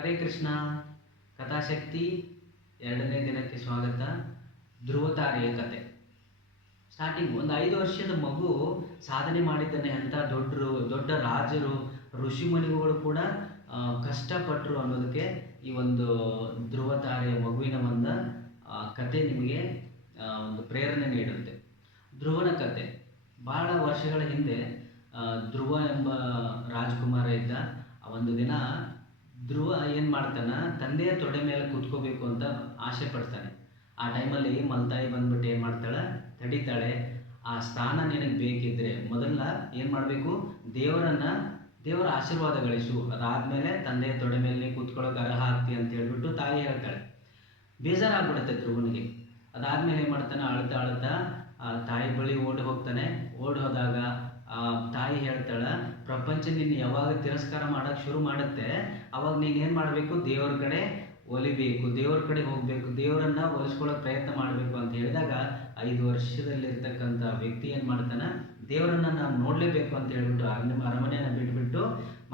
ಹರೇ ಕೃಷ್ಣ. ಕಥಾಶಕ್ತಿ ಎರಡನೇ ದಿನಕ್ಕೆ ಸ್ವಾಗತ. ಧ್ರುವತಾರೆಯ ಕತೆ. ಸ್ಟಾರ್ಟಿಂಗ್ ಒಂದು 5 ವರ್ಷದ ಮಗು ಸಾಧನೆ ಮಾಡಿದ್ದಾನೆ ಅಂತ ದೊಡ್ಡ ರಾಜರು ಋಷಿಮುನಿಗಳು ಕೂಡ ಕಷ್ಟಪಟ್ಟರು ಅನ್ನೋದಕ್ಕೆ ಈ ಒಂದು ಧ್ರುವತಾರೆಯ ಮಗುವಿನ ಒಂದು ಕತೆ ನಿಮಗೆ ಒಂದು ಪ್ರೇರಣೆ ನೀಡುತ್ತೆ. ಧ್ರುವನ ಕತೆ ಭಾಳ ವರ್ಷಗಳ ಹಿಂದೆ ಧ್ರುವ ಎಂಬ ರಾಜಕುಮಾರ ಇದ್ದ. ಒಂದು ದಿನ ಧ್ರುವ ಏನು ಮಾಡ್ತಾನೆ, ತಂದೆಯ ತೊಡೆ ಮೇಲೆ ಕೂತ್ಕೋಬೇಕು ಅಂತ ಆಸೆ ಪಡ್ತಾನೆ. ಆ ಟೈಮಲ್ಲಿ ಮಲ್ತಾಯಿ ಬಂದ್ಬಿಟ್ಟು ಏನು ಮಾಡ್ತಾಳೆ, ತಡಿತಾಳೆ. ಆ ಸ್ಥಾನ ನಿನಗೆ ಬೇಕಿದ್ದರೆ ಮೊದಲ ಏನು ಮಾಡಬೇಕು, ದೇವರ ಆಶೀರ್ವಾದ ಗಳಿಸು, ಅದಾದಮೇಲೆ ತಂದೆಯ ತೊಡೆ ಮೇಲೆ ಕೂತ್ಕೊಳ್ಳೋಕೆ ಅರ್ಹ ಆಗ್ತಿ ಅಂತ ಹೇಳ್ಬಿಟ್ಟು ತಾಯಿ ಹೇಳ್ತಾಳೆ. ಬೇಜಾರಾಗ್ಬಿಡುತ್ತೆ ಧ್ರುವನಿಗೆ. ಅದಾದಮೇಲೆ ಏನು ಮಾಡ್ತಾನೆ, ಅಳ್ತಾ ತಾಯಿ ಬಳಿ ಓಡಿ ಹೋಗ್ತಾನೆ. ಓಡಿ ಹೋದಾಗ ತಾಯಿ ಹೇಳ್ತಾಳೆ, ಪ್ರಪಂಚ ನಿನ್ನ ಯಾವಾಗ ತಿರಸ್ಕಾರ ಮಾಡೋಕ್ಕೆ ಶುರು ಮಾಡುತ್ತೆ ಅವಾಗ ನೀನೇನು ಮಾಡಬೇಕು, ದೇವ್ರ ಕಡೆ ಒಲಿಬೇಕು, ದೇವ್ರ ಕಡೆ ಹೋಗಬೇಕು, ದೇವರನ್ನು ಒಲಿಸ್ಕೊಳ್ಳೋಕೆ ಪ್ರಯತ್ನ ಮಾಡಬೇಕು ಅಂತ ಹೇಳಿದಾಗ 5 ವರ್ಷದಲ್ಲಿರ್ತಕ್ಕಂಥ ವ್ಯಕ್ತಿ ಏನು ಮಾಡ್ತಾನೆ, ದೇವರನ್ನು ನಾನು ನೋಡಲೇಬೇಕು ಅಂತ ಹೇಳ್ಬಿಟ್ಟು ಅರಮನೆಯನ್ನು ಬಿಟ್ಬಿಟ್ಟು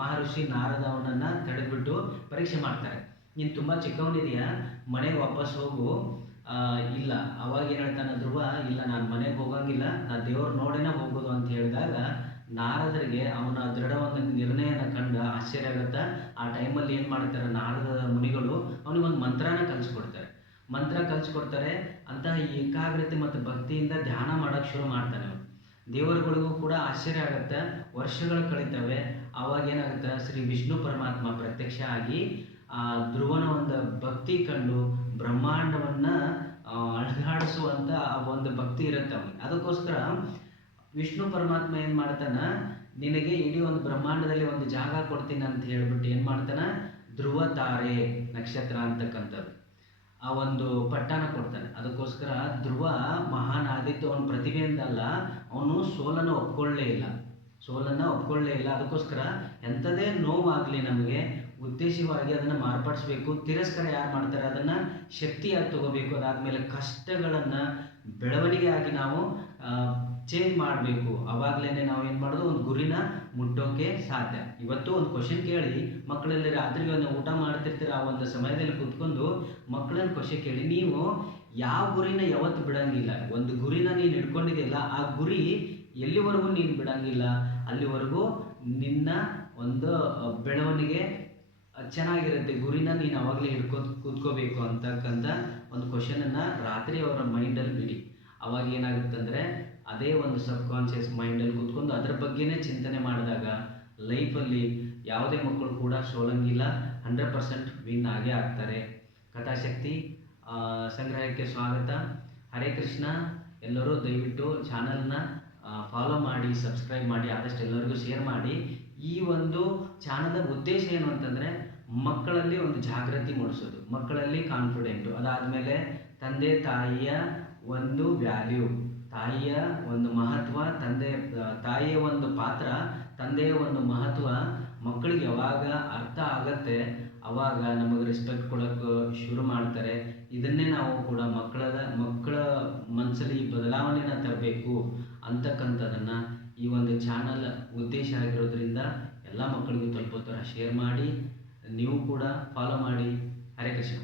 ಮಹರ್ಷಿ ನಾರದ ಅವನನ್ನು ತಡೆದ್ಬಿಟ್ಟು ಪರೀಕ್ಷೆ ಮಾಡ್ತಾರೆ. ನೀನು ತುಂಬ ಚಿಕ್ಕವನಿದೆಯಾ, ಮನೆಗೆ ವಾಪಸ್ ಹೋಗು. ಇಲ್ಲ. ಅವಾಗ ಏನು ಹೇಳ್ತಾನೆ ಧ್ರುವ, ಇಲ್ಲ ನಾನು ಮನೆಗೆ ಹೋಗಂಗಿಲ್ಲ, ನಾನು ದೇವ್ರು ನೋಡೇನೆ ಹೋಗೋದು ಅಂತ ಹೇಳಿದಾಗ ನಾರದರಿಗೆ ಅವನ ದೃಢವಾದ ನಿರ್ಣಯನ ಕಂಡು ಆಶ್ಚರ್ಯ ಆಗುತ್ತೆ. ಆ ಟೈಮಲ್ಲಿ ಏನು ಮಾಡ್ತಾರೆ, ನಾರದ ಮುನಿಗಳು ಅವನಿಗೊಂದು ಮಂತ್ರನ ಕಲಿಸ್ಕೊಡ್ತಾರೆ. ಅಂತಹ ಏಕಾಗ್ರತೆ ಮತ್ತು ಭಕ್ತಿಯಿಂದ ಧ್ಯಾನ ಮಾಡೋಕ್ಕೆ ಶುರು ಮಾಡ್ತಾನೆ ಅವನು. ದೇವರುಗಳಿಗೂ ಕೂಡ ಆಶ್ಚರ್ಯ ಆಗುತ್ತೆ. ವರ್ಷಗಳು ಕಳೀತವೆ. ಆವಾಗ ಏನಾಗುತ್ತೆ, ಶ್ರೀ ವಿಷ್ಣು ಪರಮಾತ್ಮ ಪ್ರತ್ಯಕ್ಷ ಆಗಿ ಆ ಧ್ರುವನ ಒಂದು ಭಕ್ತಿ ಕಂಡು ಬ್ರಹ್ಮಾಂಡವನ್ನು ಅಳಗಾಡಿಸುವಂಥ ಒಂದು ಭಕ್ತಿ ಇರುತ್ತೆ ಅವನಿಗೆ. ಅದಕ್ಕೋಸ್ಕರ ವಿಷ್ಣು ಪರಮಾತ್ಮ ಏನು ಮಾಡ್ತಾನೆ, ನಿನಗೆ ಇಡೀ ಒಂದು ಬ್ರಹ್ಮಾಂಡದಲ್ಲಿ ಒಂದು ಜಾಗ ಕೊಡ್ತೀನಿ ಅಂತ ಹೇಳ್ಬಿಟ್ಟು ಏನು ಮಾಡ್ತಾನೆ, ಧ್ರುವ ತಾರೆ ನಕ್ಷತ್ರ ಅಂತಕ್ಕಂಥದ್ದು ಆ ಒಂದು ಪಟ್ಟಣ ಕೊಡ್ತಾನೆ. ಅದಕ್ಕೋಸ್ಕರ ಧ್ರುವ ಮಹಾನ್ ಆದಿತ್ಯ, ಅವನ ಪ್ರತಿಭೆಯಿಂದಲ್ಲ, ಅವನು ಸೋಲನ್ನು ಒಪ್ಕೊಳ್ಳೇ ಇಲ್ಲ. ಅದಕ್ಕೋಸ್ಕರ ಎಂಥದೇ ನೋವಾಗಲಿ ನಮಗೆ ಉದ್ದೇಶವಾಗಿ ಅದನ್ನು ಮಾರ್ಪಡಿಸ್ಬೇಕು. ತಿರಸ್ಕಾರ ಯಾರು ಮಾಡ್ತಾರೆ ಅದನ್ನು ಶಕ್ತಿಯಾಗಿ ತಗೋಬೇಕು. ಅದಾದಮೇಲೆ ಕಷ್ಟಗಳನ್ನು ಬೆಳವಣಿಗೆಯಾಗಿ ನಾವು ಚೇಂಜ್ ಮಾಡಬೇಕು. ಆವಾಗಲೇ ನಾವು ಏನು ಮಾಡೋದು, ಒಂದು ಗುರಿನ ಮುಟ್ಟೋಕೆ ಸಾಧ್ಯ. ಇವತ್ತು ಒಂದು ಕ್ವಶನ್ ಕೇಳಿ ಮಕ್ಕಳಲ್ಲಿ, ರಾತ್ರಿ ಒಂದು ಊಟ ಮಾಡ್ತಿರ್ತೀರ, ಆ ಒಂದು ಸಮಯದಲ್ಲಿ ಕೂತ್ಕೊಂಡು ಮಕ್ಕಳನ್ನ ಕ್ವಶನ್ ಕೇಳಿ, ನೀವು ಯಾವ ಗುರಿನ ಯಾವತ್ತು ಬಿಡೋಂಗಿಲ್ಲ. ಒಂದು ಗುರಿನ ನೀನು ಹಿಡ್ಕೊಂಡಿದೆಯಲ್ಲ, ಆ ಗುರಿ ಎಲ್ಲಿವರೆಗೂ ನೀನು ಬಿಡೋಂಗಿಲ್ಲ, ಅಲ್ಲಿವರೆಗೂ ನಿನ್ನ ಒಂದು ಬೆಳವಣಿಗೆ ಚೆನ್ನಾಗಿರುತ್ತೆ. ಗುರಿನ ನೀನು ಅವಾಗಲೇ ಕೂತ್ಕೋಬೇಕು ಅಂತಕ್ಕಂಥ ಒಂದು ಕ್ವಶನನ್ನು ರಾತ್ರಿ ಅವರ ಮೈಂಡಲ್ಲಿ ಬಿಡಿ. ಅವಾಗ ಏನಾಗುತ್ತೆ ಅಂದರೆ, ಅದೇ ಒಂದು ಸಬ್ಕಾನ್ಷಿಯಸ್ ಮೈಂಡಲ್ಲಿ ಕೂತ್ಕೊಂಡು ಅದರ ಬಗ್ಗೆನೇ ಚಿಂತನೆ ಮಾಡಿದಾಗ ಲೈಫಲ್ಲಿ ಯಾವುದೇ ಮಕ್ಕಳು ಕೂಡ ಸೋಲಂಗಿಲ್ಲ, 100% ವಿನ್ ಆಗೇ ಆಗ್ತಾರೆ. ಕಥಾಶಕ್ತಿ ಸಂಗ್ರಹಕ್ಕೆ ಸ್ವಾಗತ. ಹರೇ ಕೃಷ್ಣ. ಎಲ್ಲರೂ ದಯವಿಟ್ಟು ಚಾನಲ್ನ ಫಾಲೋ ಮಾಡಿ, ಸಬ್ಸ್ಕ್ರೈಬ್ ಮಾಡಿ, ಆದಷ್ಟು ಎಲ್ಲರಿಗೂ ಶೇರ್ ಮಾಡಿ. ಈ ಒಂದು ಚಾನಲ್ನ ಉದ್ದೇಶ ಏನು ಅಂತಂದರೆ, ಮಕ್ಕಳಲ್ಲಿ ಒಂದು ಜಾಗೃತಿ ಮೂಡಿಸೋದು, ಮಕ್ಕಳಲ್ಲಿ ಕಾನ್ಫಿಡೆಂಟು, ಅದಾದಮೇಲೆ ತಂದೆ ತಾಯಿಯ ಒಂದು ವ್ಯಾಲ್ಯೂ, ತಾಯಿಯ ಒಂದು ಮಹತ್ವ, ತಾಯಿಯ ಒಂದು ಪಾತ್ರ, ತಂದೆಯ ಒಂದು ಮಹತ್ವ ಮಕ್ಕಳಿಗೆ ಯಾವಾಗ ಅರ್ಥ ಆಗತ್ತೆ ಅವಾಗ ನಮಗೆ ರೆಸ್ಪೆಕ್ಟ್ ಕೊಡೋಕ್ಕೆ ಶುರು ಮಾಡ್ತಾರೆ. ಇದನ್ನೇ ನಾವು ಕೂಡ ಮಕ್ಕಳ ಮನಸ್ಸಲ್ಲಿ ಈ ಬದಲಾವಣೆನ ತರಬೇಕು ಅಂತಕ್ಕಂಥದ್ದನ್ನು ಈ ಒಂದು ಚಾನಲ್ ಉದ್ದೇಶ ಆಗಿರೋದ್ರಿಂದ ಎಲ್ಲ ಮಕ್ಕಳಿಗೂ ತಲುಪೋ ಥರ ಶೇರ್ ಮಾಡಿ, ನೀವು ಕೂಡ ಫಾಲೋ ಮಾಡಿ. ಹರೇ ಕೃಷ್ಣ.